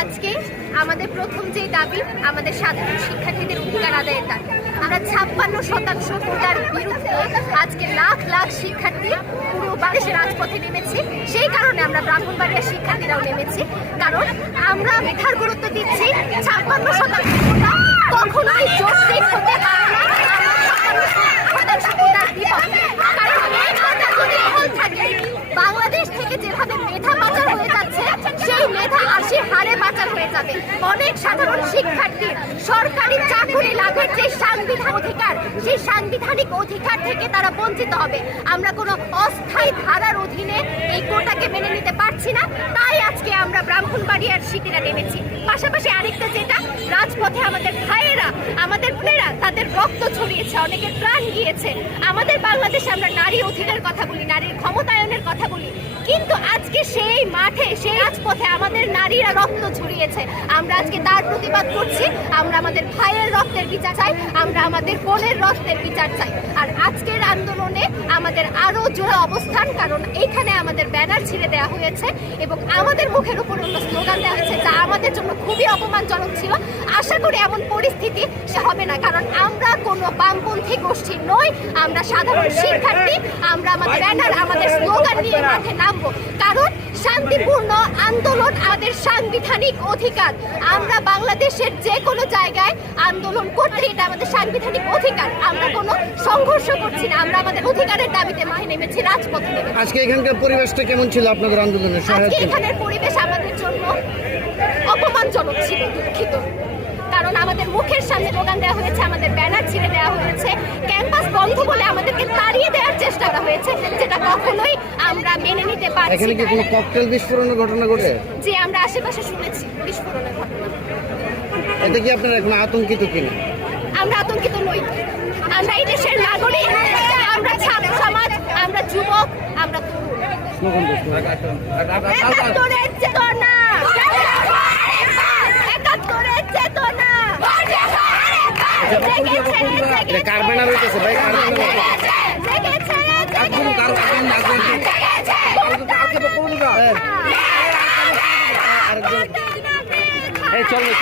আজকে আমাদের প্রথম যে দাবি আমাদের সাধারণ শিক্ষার্থীদের অধিকার আদায়ের দাবি। আমরা 56% কোটার বিরুদ্ধে আজকে লাখ লাখ শিক্ষার্থী পুরো বাংলাদেশের রাজপথে নেমেছি। সেই কারণে আমরা ব্রাহ্মণবাড়িয়ার শিক্ষার্থীরাও নেমেছি, কারণ আমরা মেধার গুরুত্ব দিচ্ছি। 56% কোটা কখনোই যৌক্তিক হতে পারে না। বাংলাদেশ থেকে যেভাবে মেধা পাচার হয়ে যাচ্ছে, সেই মেধা 80 হারে পাচার হয়ে যাবে। অনেক সাধারণ শিক্ষার্থীর সরকারি চাকরি লাভের যে সাংবিধানিক অধিকার, সেই সাংবিধানিক অধিকার থেকে তারা বঞ্চিত হবে। আমরা কোনো অস্থায়ী ধারার অধীনে এই কোটাকে মেনে নিতে পারছি না, তাই আজকে আমরা ব্রাহ্মণবাড়িয়ার শিক্ষার্থীরা নেমেছি। পাশাপাশি আরেকটা যেটা, রাজপথে আমাদের ভাইয়েরা, আমাদের বোনেরা তাদের রক্ত ছড়িয়েছে, অনেকের প্রাণ গিয়েছে। আমাদের বাংলাদেশে আমরা নারী অধিকার কথা বলি, নারীর ক্ষমতায়নের কথা বলি, কিন্তু আজকে সেই মাঠে, সেই রাজপথে আমাদের নারীরা রক্ত ঝরিয়েছে। আমরা আজকে তার প্রতিবাদ করছি। আমরা আমাদের ভাইয়ের রক্তের বিচার চাই, আমরা আমাদের বোনের রক্তের বিচার চাই। আর আজকের আন্দোলনে আমাদের আরো জোরে অবস্থান, কারণ এইখানে আমাদের ব্যানার ছিঁড়ে দেওয়া হয়েছে এবং আমাদের মুখের উপর অন্য স্লোগান দেওয়া হয়েছে, যা আমাদের জন্য খুবই অপমানজনক ছিল। আশা করি এমন পরিস্থিতি সে হবে না, কারণ আমরা কোনো বামপন্থী গোষ্ঠী নই, আমরা সাধারণ শিক্ষার্থী। আমরা আমাদের ব্যানার, আমাদের স্লোগান নিয়ে মাঠে নামবো, কারণ শান্তিপূর্ণ আন্দোলন আমাদের সাংবিধানিক অধিকার। আমরা বাংলাদেশের যে কোনো জায়গায় আন্দোলন করতে, এটা আমাদের সাংবিধানিক অধিকার। আমরা কোনো সংঘর্ষ করছি না, আমরা আমাদের অধিকারের দাবিতে মাঠে নেমেছি, রাজপথে নেমেছি। আজকে এখানকার পরিবেশটা কেমন ছিল আপনাদের আন্দোলনের? আজকে এখানের পরিবেশ আমাদের জন্য অপমানজনক ছিল, দুঃখিত, কারণ আমাদের মুখের সামনে স্লোগান দেওয়া হয়েছে, আমাদের ব্যানার ছিঁড়ে দেওয়া হয়েছে, ক্যাম্পাস বন্ধ বলে আমাদেরকে তাড়িয়ে দেওয়ার চেষ্টা করা হয়েছে, যেটা কখনোই আমরা মেনে নিতে পারছি না। এখানে কি কোনো ককটেল বিস্ফোরণের ঘটনা ঘটে? জি, আমরা আশেপাশে শুনেছি বিস্ফোরণের ঘটনা। এতে কি আপনারা এখন আতঙ্কিত কিনা? আমরা আতঙ্কিত নই, আমরা এই দেশের নাগরিক, আমরা ছাত্র সমাজ, আমরা যুবক, আমরা তরুণ। একাত্তরের চেতনা, একাত্তরের চেতনা। কার ব্যানার হইতেছে ভাই? কার ব্যানার? চলো।